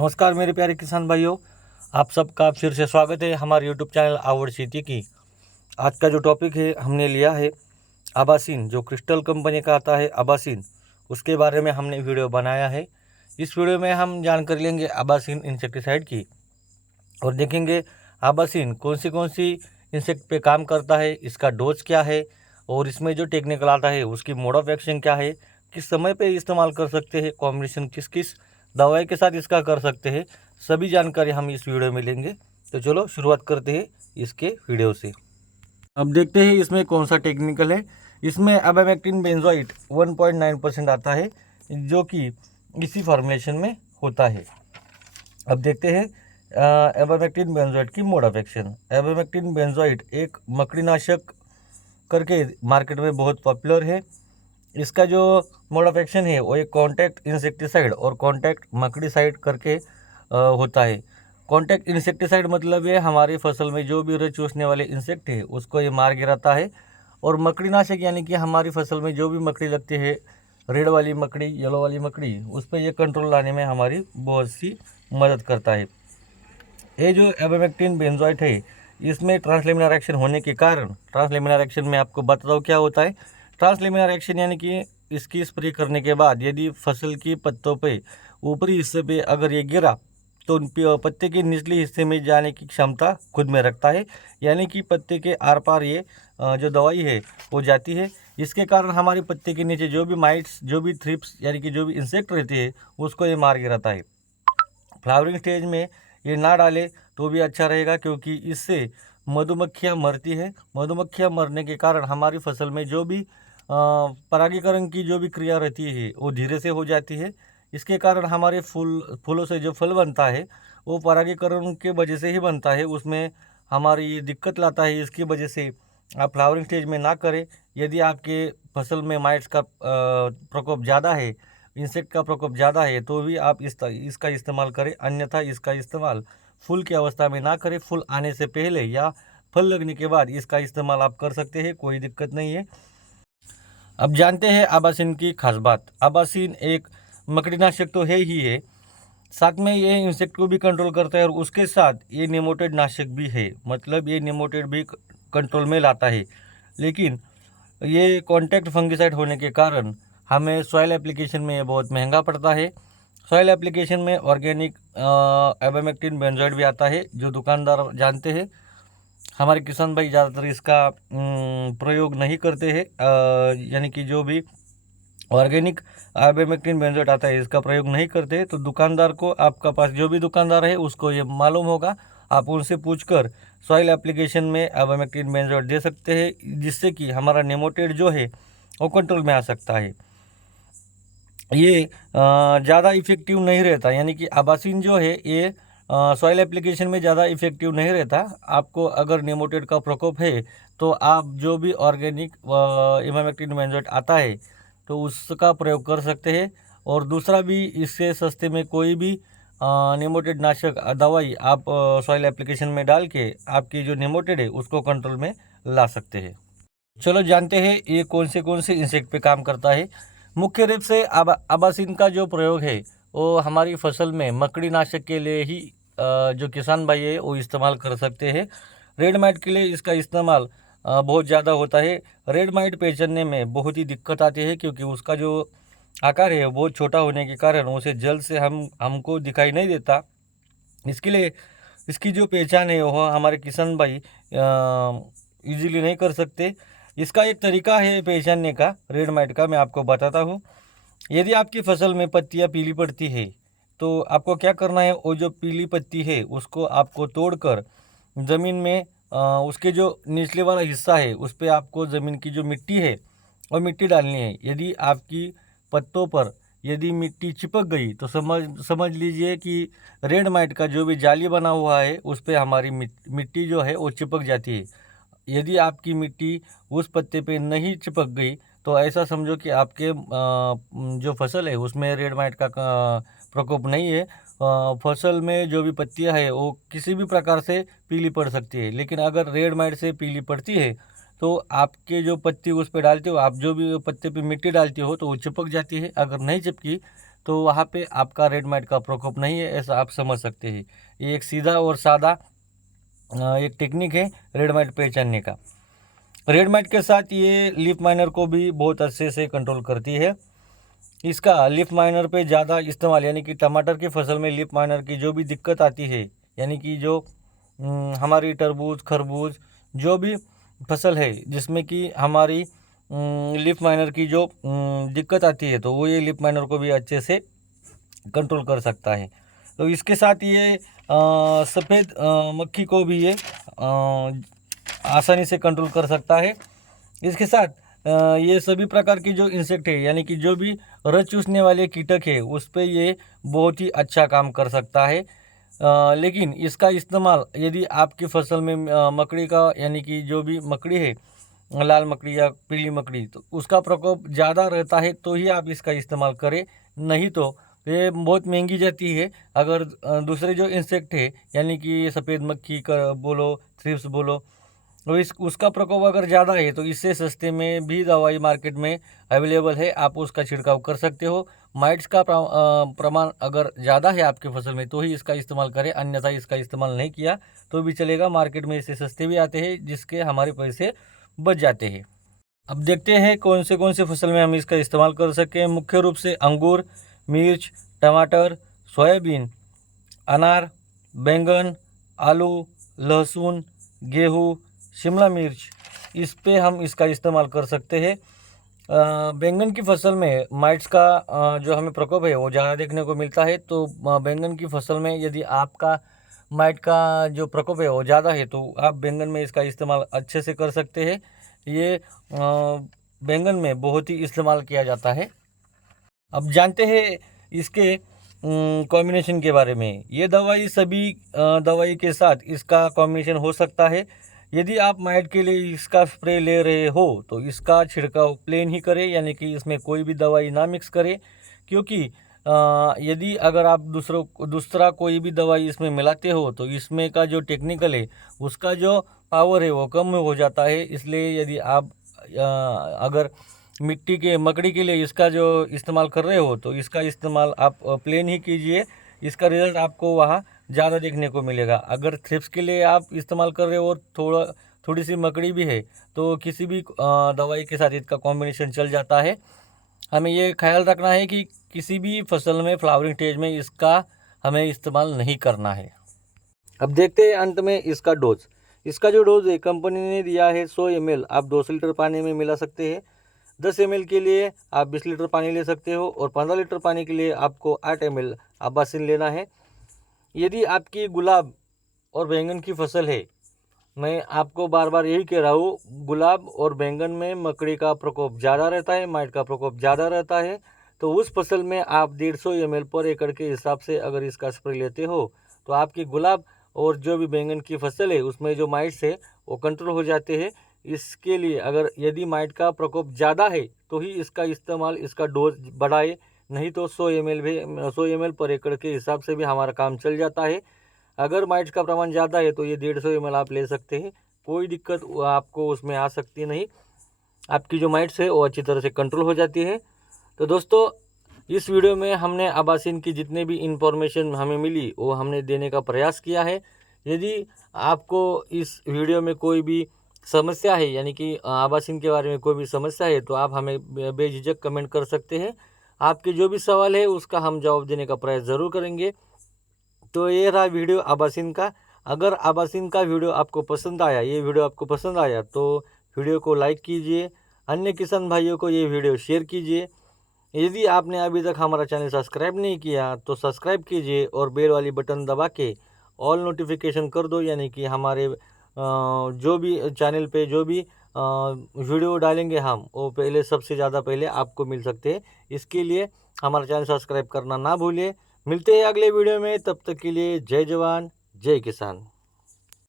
नमस्कार मेरे प्यारे किसान भाइयों, आप सबका फिर से स्वागत है हमारे यूट्यूब चैनल आवड़ खेती की। आज का जो टॉपिक है हमने लिया है आबासीन, जो क्रिस्टल कंपनी का आता है आबासीन, उसके बारे में हमने वीडियो बनाया है। इस वीडियो में हम जानकारी लेंगे आबासीन इंसेक्टिसाइड की और देखेंगे आबासीन कौन सी इंसेक्ट पे काम करता है, इसका डोज क्या है और इसमें जो टेक्निकल आता है उसकी मोड ऑफ एक्शन क्या है, किस समय पे इस्तेमाल कर सकते हैं, कॉम्बिनेशन किस किस दवाई के साथ इसका कर सकते हैं, सभी जानकारी हम इस वीडियो में लेंगे। तो चलो शुरुआत करते हैं इसके वीडियो से। अब देखते हैं इसमें कौन सा टेक्निकल है। इसमें अबैमेक्टिन बेंजोइट 1.9% आता है, जो कि इसी फॉर्मुलेशन में होता है। अब देखते हैं एबैमेक्टिन बेंजोइट की मोड ऑफ एक्शन। एबैमेक्टिन बेंजोइट एक मकड़ीनाशक करके मार्केट में बहुत पॉपुलर है। इसका जो मोड ऑफ एक्शन है वो एक कॉन्टैक्ट इंसेक्टिसाइड और कॉन्टैक्ट मकड़ीसाइड करके होता है। कॉन्टैक्ट इंसेक्टिसाइड मतलब ये हमारी फसल में जो भी रस चूसने वाले इंसेक्ट है उसको ये मार गिराता है, और मकड़ीनाशक यानी कि हमारी फसल में जो भी मकड़ी लगती है, रेड वाली मकड़ी, येलो वाली मकड़ी, उस पर ये कंट्रोल लाने में हमारी बहुत सी मदद करता है। ये जो एबैमेक्टिन बेंजोइट है इसमें ट्रांसलेमिनार एक्शन होने के कारण, ट्रांसलेमिनार एक्शन में आपको बताता हूँ क्या होता है। ट्रांसलेमिनार एक्शन यानी कि इसकी स्प्रे करने के बाद यदि फसल की पत्तों पे ऊपरी हिस्से पे अगर ये गिरा तो पत्ते के निचले हिस्से में जाने की क्षमता खुद में रखता है, यानी कि पत्ते के आर पार ये जो दवाई है वो जाती है। इसके कारण हमारे पत्ते के नीचे जो भी माइट्स, जो भी थ्रिप्स यानी कि जो भी इंसेक्ट रहते हैं उसको ये मार गिराता है। फ्लावरिंग स्टेज में ये ना डाले तो भी अच्छा रहेगा, क्योंकि इससे मधुमक्खियाँ मरती है। मधुमक्खियाँ मरने के कारण हमारी फसल में जो भी परागीकरण की जो भी क्रिया रहती है वो धीरे से हो जाती है। इसके कारण हमारे फूलों से जो फल बनता है वो परागीकरण के वजह से ही बनता है, उसमें हमारी ये दिक्कत लाता है। इसकी वजह से आप फ्लावरिंग स्टेज में ना करें। यदि आपके फसल में माइट्स का प्रकोप ज़्यादा है, इंसेक्ट का प्रकोप ज़्यादा है, तो भी आप इसका इस्तेमाल करें, अन्यथा इसका इस्तेमाल फूल की अवस्था में ना करें। फूल आने से पहले या फल लगने के बाद इसका इस्तेमाल आप कर सकते हैं, कोई दिक्कत नहीं है। अब जानते हैं आबासीन की खास बात। आबासीन एक मकड़ीनाशक तो है ही है, साथ में ये इंसेक्ट को भी कंट्रोल करता है और उसके साथ ये नेमोटेड नाशक भी है, मतलब ये नेमोटेड भी कंट्रोल में लाता है। लेकिन ये कॉन्टैक्ट फंगिसाइड होने के कारण हमें सॉइल एप्लीकेशन में ये बहुत महंगा पड़ता है। सॉइल एप्लीकेशन में ऑर्गेनिक एबैमेक्टिन बेंजोइट भी आता है, जो दुकानदार जानते हैं। हमारे किसान भाई ज़्यादातर इसका प्रयोग नहीं करते हैं, यानी कि जो भी ऑर्गेनिक आइबरमेक्टिन बेंजोएट आता है इसका प्रयोग नहीं करते। तो दुकानदार को, आपका पास जो भी दुकानदार है उसको ये मालूम होगा, आप उनसे पूछकर सॉइल एप्लीकेशन में आइबरमेक्टिन बेंजोएट दे सकते हैं, जिससे कि हमारा नेमोटेड जो है वो कंट्रोल में आ सकता है। ये ज़्यादा इफ़ेक्टिव नहीं रहता, यानी कि आबासीन जो है ये सॉइल एप्लीकेशन में ज़्यादा इफ़ेक्टिव नहीं रहता। आपको अगर नेमोटेड का प्रकोप है तो आप जो भी ऑर्गेनिक इमामेक्टिन बेंजोएट आता है तो उसका प्रयोग कर सकते हैं। और दूसरा भी, इससे सस्ते में कोई भी नेमोटेड नाशक दवाई आप सॉइल एप्लीकेशन में डाल के आपकी जो नेमोटेड है उसको कंट्रोल में ला सकते हैं। चलो जानते हैं ये कौन से इंसेक्ट पे काम करता है। मुख्य रूप से आबासीन का जो प्रयोग है वो हमारी फसल में मकड़ी नाशक के लिए ही जो किसान भाई है वो इस्तेमाल कर सकते हैं। रेड माइट के लिए इसका इस्तेमाल बहुत ज़्यादा होता है। रेड माइट पहचानने में बहुत ही दिक्कत आती है, क्योंकि उसका जो आकार है बहुत छोटा होने के कारण उसे जल्द से हमको दिखाई नहीं देता। इसके लिए इसकी जो पहचान है वो हमारे किसान भाई इजीली नहीं कर सकते। इसका एक तरीका है पहचानने का रेड माइट का, मैं आपको बताता हूँ। यदि आपकी फसल में पत्तियाँ पीली पड़ती है तो आपको क्या करना है, वो जो पीली पत्ती है उसको आपको तोड़कर ज़मीन में उसके जो निचले वाला हिस्सा है उस पर आपको ज़मीन की जो मिट्टी है वो मिट्टी डालनी है। यदि आपकी पत्तों पर यदि मिट्टी चिपक गई तो समझ लीजिए कि रेड माइट का जो भी जाली बना हुआ है उस पर हमारी मिट्टी जो है वो चिपक जाती है। यदि आपकी मिट्टी उस पत्ते पे नहीं चिपक गई तो ऐसा समझो कि आपके जो फसल है उसमें रेड माइट का प्रकोप नहीं है। फसल में जो भी पत्तियां है वो किसी भी प्रकार से पीली पड़ सकती है, लेकिन अगर रेड माइट से पीली पड़ती है तो आपके जो पत्ती उस पर डालते हो, आप जो भी पत्ते पे मिट्टी डालते हो तो वो चिपक जाती है। अगर नहीं चिपकी तो वहाँ पे आपका रेड माइट का प्रकोप नहीं है, ऐसा आप समझ सकते हैं। ये एक सीधा और सादा एक टेक्निक है रेड माइट पहचानने का। रेड माइट के साथ ये लीफ माइनर को भी बहुत अच्छे से कंट्रोल करती है। इसका लीफ माइनर पे ज़्यादा इस्तेमाल, यानी कि टमाटर की फसल में लीफ माइनर की जो भी दिक्कत आती है, यानी कि जो हमारी तरबूज, खरबूज, जो भी फसल है जिसमें कि हमारी लीफ माइनर की जो दिक्कत आती है, तो वो ये लीफ माइनर को भी अच्छे से कंट्रोल कर सकता है। तो इसके साथ ये सफ़ेद मक्खी को भी ये आसानी से कंट्रोल कर सकता है। इसके साथ ये सभी प्रकार की जो इंसेक्ट है, यानी कि जो भी रस चूसने वाले कीटक है, उस पर ये बहुत ही अच्छा काम कर सकता है। लेकिन इसका इस्तेमाल यदि आपकी फसल में मकड़ी का, यानी कि जो भी मकड़ी है, लाल मकड़ी या पीली मकड़ी, तो उसका प्रकोप ज़्यादा रहता है तो ही आप इसका इस्तेमाल करें, नहीं तो ये बहुत महंगी जाती है। अगर दूसरे जो इंसेक्ट है, यानी कि सफ़ेद मक्खी का बोलो, थ्रिप्स बोलो, तो उसका प्रकोप अगर ज़्यादा है तो इससे सस्ते में भी दवाई मार्केट में अवेलेबल है, आप उसका छिड़काव कर सकते हो। माइट्स का प्रमाण अगर ज़्यादा है आपकी फसल में तो ही इसका इस्तेमाल करें, अन्यथा इसका इस्तेमाल नहीं किया तो भी चलेगा। मार्केट में इससे सस्ते भी आते हैं जिसके हमारे पैसे बच जाते हैं। अब देखते हैं कौन से फसल में हम इसका इस्तेमाल कर सकें। मुख्य रूप से अंगूर, मिर्च, टमाटर, सोयाबीन, अनार, बैंगन, आलू, लहसुन, गेहूँ, शिमला मिर्च, इस पे हम इसका इस्तेमाल कर सकते हैं। बैंगन की फसल में माइट्स का जो हमें प्रकोप है वो ज़्यादा देखने को मिलता है। तो बैंगन की फसल में यदि आपका माइट का जो प्रकोप है वो ज़्यादा है तो आप बैंगन में इसका इस्तेमाल अच्छे से कर सकते हैं। ये बैंगन में बहुत ही इस्तेमाल किया जाता है। अब जानते हैं इसके कॉम्बिनेशन के बारे में। ये दवाई सभी दवाई के साथ इसका कॉम्बिनेशन हो सकता है। यदि आप माइट के लिए इसका स्प्रे ले रहे हो तो इसका छिड़काव प्लेन ही करें, यानी कि इसमें कोई भी दवाई ना मिक्स करें, क्योंकि यदि अगर आप दूसरा कोई भी दवाई इसमें मिलाते हो तो इसमें का जो टेक्निकल है उसका जो पावर है वो कम हो जाता है। इसलिए यदि आप अगर मिट्टी के मकड़ी के लिए इसका जो इस्तेमाल कर रहे हो तो इसका इस्तेमाल आप प्लेन ही कीजिए, इसका रिज़ल्ट आपको वहाँ ज़्यादा देखने को मिलेगा। अगर थ्रिप्स के लिए आप इस्तेमाल कर रहे हो और थोड़ी सी मकड़ी भी है तो किसी भी दवाई के साथ इसका कॉम्बिनेशन चल जाता है। हमें ये ख्याल रखना है कि किसी भी फसल में फ्लावरिंग स्टेज में इसका हमें इस्तेमाल नहीं करना है। अब देखते हैं अंत में इसका डोज। इसका जो डोज है कंपनी ने दिया है 100 ml, आप 200 लीटर पानी में मिला सकते हैं। 10 ml के लिए आप 20 लीटर पानी ले सकते हो और 15 लीटर पानी के लिए आपको 8 ml आबासिन लेना है। यदि आपकी गुलाब और बैंगन की फसल है, मैं आपको बार बार यही कह रहा हूँ, गुलाब और बैंगन में मकड़ी का प्रकोप ज़्यादा रहता है, माइट का प्रकोप ज़्यादा रहता है, तो उस फसल में आप 150 ml पर एकड़ के हिसाब से अगर इसका स्प्रे लेते हो तो आपकी गुलाब और जो भी बैंगन की फसल है उसमें जो माइट्स है वो कंट्रोल हो जाते हैं। इसके लिए अगर यदि माइट का प्रकोप ज़्यादा है तो ही इसका इस्तेमाल, इसका डोज बढ़ाए, नहीं तो 100 ml पर एकड़ के हिसाब से भी हमारा काम चल जाता है। अगर माइट्स का प्रमाण ज़्यादा है तो ये 150 ml आप ले सकते हैं, कोई दिक्कत आपको उसमें आ सकती नहीं, आपकी जो माइट्स है वो अच्छी तरह से कंट्रोल हो जाती है। तो दोस्तों, इस वीडियो में हमने आबासिन की जितने भी इंफॉर्मेशन हमें मिली वो हमने देने का प्रयास किया है। यदि आपको इस वीडियो में कोई भी समस्या है, यानी कि आबासिन के बारे में कोई भी समस्या है, तो आप हमें बेझिझक कमेंट कर सकते हैं। आपके जो भी सवाल है उसका हम जवाब देने का प्रयास ज़रूर करेंगे। तो ये रहा वीडियो आबासिन का। अगर आबासिन का वीडियो आपको पसंद आया, ये वीडियो आपको पसंद आया तो वीडियो को लाइक कीजिए, अन्य किसान भाइयों को ये वीडियो शेयर कीजिए। यदि आपने अभी तक हमारा चैनल सब्सक्राइब नहीं किया तो सब्सक्राइब कीजिए और बेल वाली बटन दबा के ऑल नोटिफिकेशन कर दो, यानी कि हमारे जो भी चैनल पे जो भी वीडियो डालेंगे हम वो पहले, सबसे ज़्यादा पहले आपको मिल सकते हैं। इसके लिए हमारा चैनल सब्सक्राइब करना ना भूलिए। मिलते हैं अगले वीडियो में, तब तक के लिए जय जवान जय किसान।